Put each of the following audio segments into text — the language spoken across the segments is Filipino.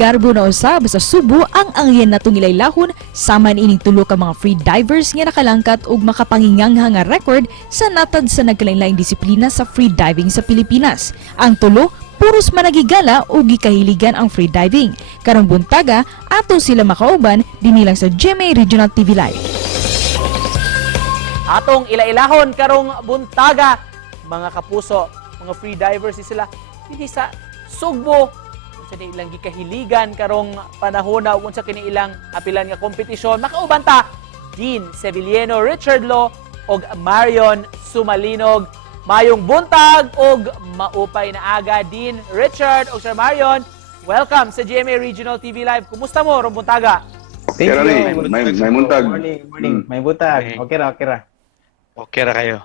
Garbo na usab sa Subo ang angyan natong ilaylahon sama ining tulo ka mga free divers nga nakalangkat og makapanginganghang nga record sa natad sa nagkalain-laing disiplina sa free diving sa Pilipinas. Ang tulo puros managigala o gikahiligan ang free diving. Karong buntaga, ato sila makauban dinilang sa GMA Regional TV Live. Atong ilailahon karong buntaga, mga kapuso, mga free divers sila hindi sa Sugbo unsa ni ilang gikahiligan karong panahon na unsa kini ilang apilan nga kompetisyon. Makauban ta Dean Sevilleno, Richard Lo og Marion Sumalinog. Mayong buntag og maupay na aga Dean, Richard og Sir Marion. Welcome sa GMA Regional TV Live. Kumusta mo rong buntaga? Thank you. May buntag. Morning. May buntag. Okay ra. Okay ra kayo.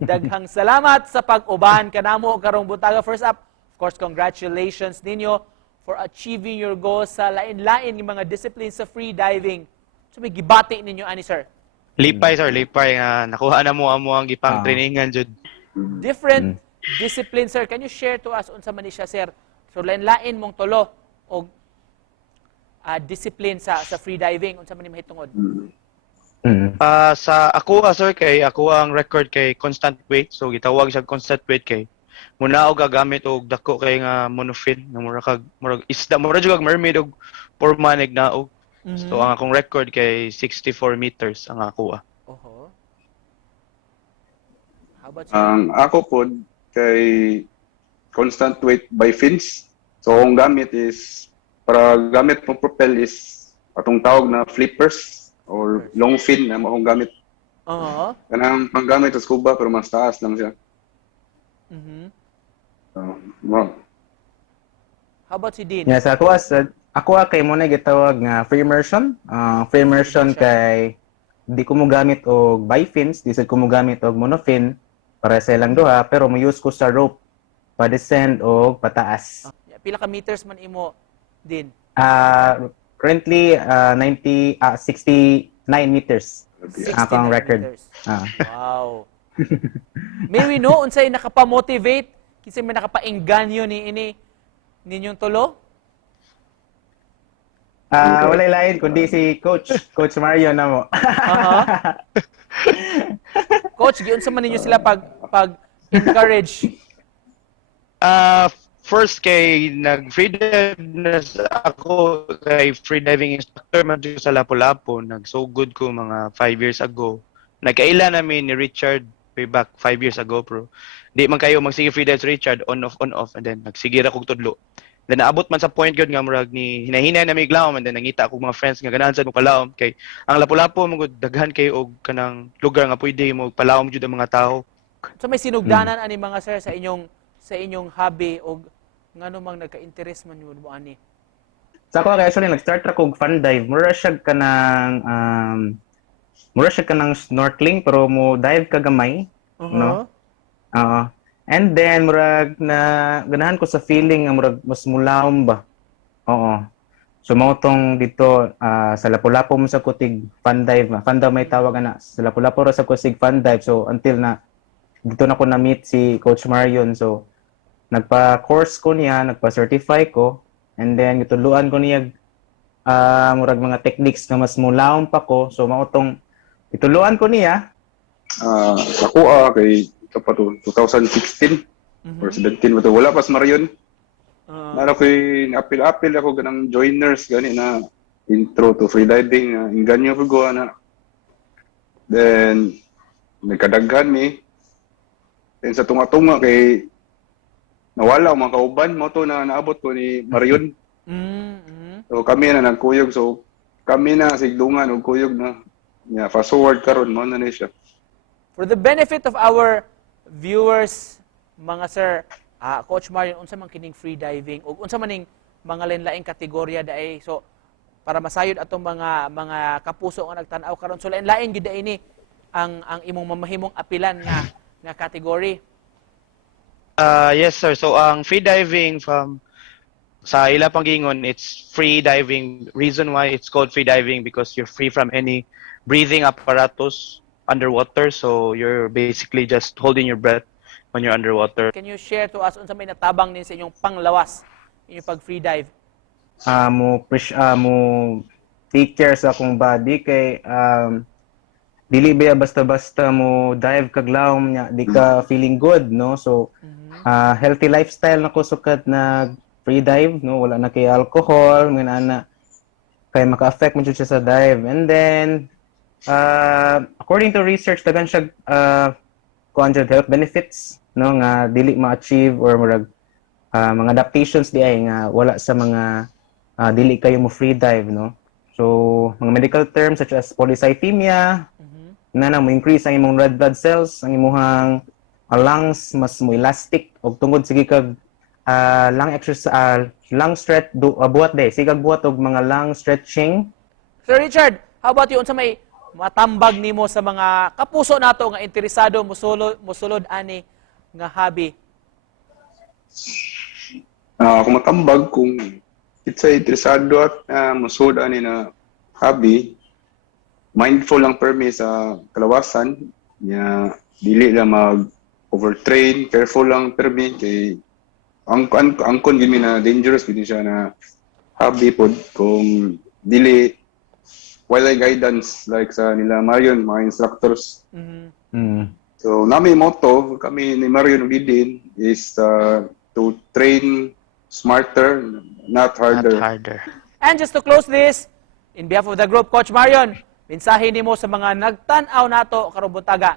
Daghang salamat sa pag-uban kanamo karong buntaga. First up, of course, congratulations ninyo for achieving your goals sa lain-lain ng mga disciplines sa free diving. So may gibati ninyo ani sir. Lipay sir, lipay nga nakuha na mo amo ang gipang trainingan jud. Different disciplines sir. Can you share to us unsa man ni siya sir? So lain-lain mong tulo og discipline sa free diving unsa man ni mahitungod? Sa ako sir kay ako ang record kay constant weight. So gitawag siya constant weight kay muna og gagamit og dako kay nga monofin nga murag isda murag jud mermaid og pormanig na og. So ang akong record kay 64 meters ang ako. Oho. How about you? Ang ako po kay constant weight by fins. So ang gamit is para gamit mo propel is atong tawag na flippers or long fin na akong gamit. Oho. Kanang panggamit sa scuba pero mas taas lang siya. So, wow. How about si Dean? Yes, ako kay mo na gitawag nga free immersion. Free immersion kay di ko mo gamit og bifins, di sad ko mo gamit og monofin para sa ilang duha pero mo use ko sa rope pa descend og pataas. Pila ka meters man imo Dean? Currently 69 meters. 69 Akong record. meters. Wow. May we know unsay nakapa-motivate kinsa may nakapa-engganyo ni ninyong tulo? Wala lain kundi si Coach Mario na mo. Coach, giunsa man ninyo sila pag encourage? First kay nag-free dive na ako kay free diving instructor man dito sa Lapu-Lapu. Nag-so-good ko mga 5 years ago. Nagkaila namin ni Richard way back 5 years ago, bro. Di man kayo magsige free dive si Richard, on off, and then nagsigira kog tudlo. Then naabot man sa point gyud nga murag ni hinahinay na may glaom, and then nangita ko mga friends nga ganahan sad mo palaom kay ang Lapu-Lapu mo daghan kay og kanang lugar nga pwede mo palaom jud ang mga tao. So may sinugdanan ani mga sir sa inyong hobby o ngano mang nagka-interest man yun mo ani? Sa ako actually nag-start ako og fun dive. Mura siya kanang snorkeling pero mo dive ka gamay, no? And then murag na ganahan ko sa feeling nga murag mas mulawom ba. Oo. So mao tong dito sa Lapu-Lapu mo sa kutig fun dive. Fun dive may tawag ana. Sa Lapu-Lapu ra sa kutig fun dive. So until na dito na ko na meet si Coach Marion. So nagpa-course ko niya, nagpa-certify ko, and then gituluan ko niya murag mga techniques nga mas mulawom pa ko. So mao tong gituluan ko niya. Ako kay ito pa to 2016 or 17 ba to wala pas Marion. Nara ko'y apil ako ganang joiners gani na intro to freediving inganyo ko na. Then nagkadaghan mi. Then sa tunga-tunga kay nawala ang mga kauban mo to na naabot ko ni Marion. So kami na nagkuyog, so kami na siglungan og kuyog na. Yeah, fast forward karon mo na ni siya. For the benefit of our viewers, mga sir, Coach Marion, unsa man kining free diving ug unsa man ning mga lain-laing kategorya daay. So para masayod atong mga kapuso nga nagtan-aw karon, so lain-lain gyud daay ni ang imong mamahimong apilan nga category. Yes sir. So ang free diving sa ila panggingon, it's free diving. Reason why it's called free diving because you're free from any breathing apparatus underwater. So you're basically just holding your breath when you're underwater. Can you share to us unsa may natabang din sa inyong panglawas inyong pag free dive? mo take care sa akong body kay dili ba basta-basta mo dive kag lawom nya di ka feeling good, no? So healthy lifestyle na ko sukat na free dive, no? Wala na kay alcohol, mga ana kay maka-affect mo jud siya sa dive. And then according to research daghan siya health benefits, no, nga dili ma-achieve or murag mga adaptations di ay nga wala sa mga dili kayo mo free dive, no? So mga medical terms such as polycythemia na mo increase ang imong red blood cells, ang imong lungs mas mo elastic og tungod sige kag lung exercise, lung stretch buhat day sige kag buhat og mga lung stretching. Sir Richard, how about you? Unsa may matambag nimo sa mga kapuso nato nga interesado mosulod ani nga hobby? Kung matambag, kung kita interesado at musud ani na hobby, mindful lang permi sa kalawasan, niya dili lang mag-overtrain, careful lang permi, kay angkon gini na dangerous gini siya na hobby pod kung dili wala guidance like sa nila Marion, mga instructors. So nami motto kami ni Marion Bidin is to train smarter, not harder. Not harder. And just to close this, in behalf of the group, Coach Marion, mensahe nimo sa mga nagtan-aw nato karong buntaga.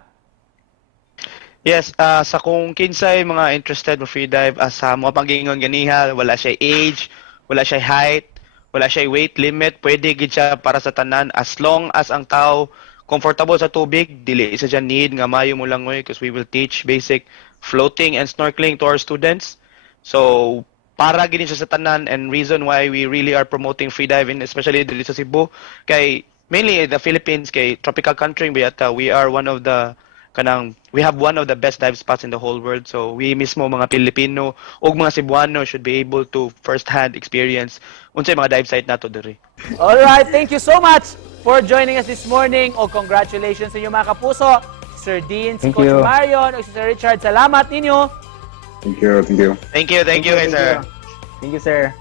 Yes, sa kung kinsay mga interested mo free dive, sa mga panggingon ganiha, wala siya age, wala siya height, wala siya weight limit, pwede gid siya para sa tanan as long as ang tao comfortable sa tubig, dili isa dyan need nga mayo mo langoy because we will teach basic floating and snorkeling to our students. So para gini siya sa tanan, and reason why we really are promoting free diving especially dito sa Cebu kay mainly the Philippines kay tropical country but we are one of the we have one of the best dive spots in the whole world. So we mismo mga Pilipino ug mga Cebuano should be able to first hand experience unsay mga dive site nato diri. All right, thank you so much for joining us this morning. O congratulations sa inyo mga kapuso. Sir Dean, si Thank Coach you. Marion, o si Sir Richard. Salamat ninyo. Thank you, thank you. Thank you, sir. Thank you, sir.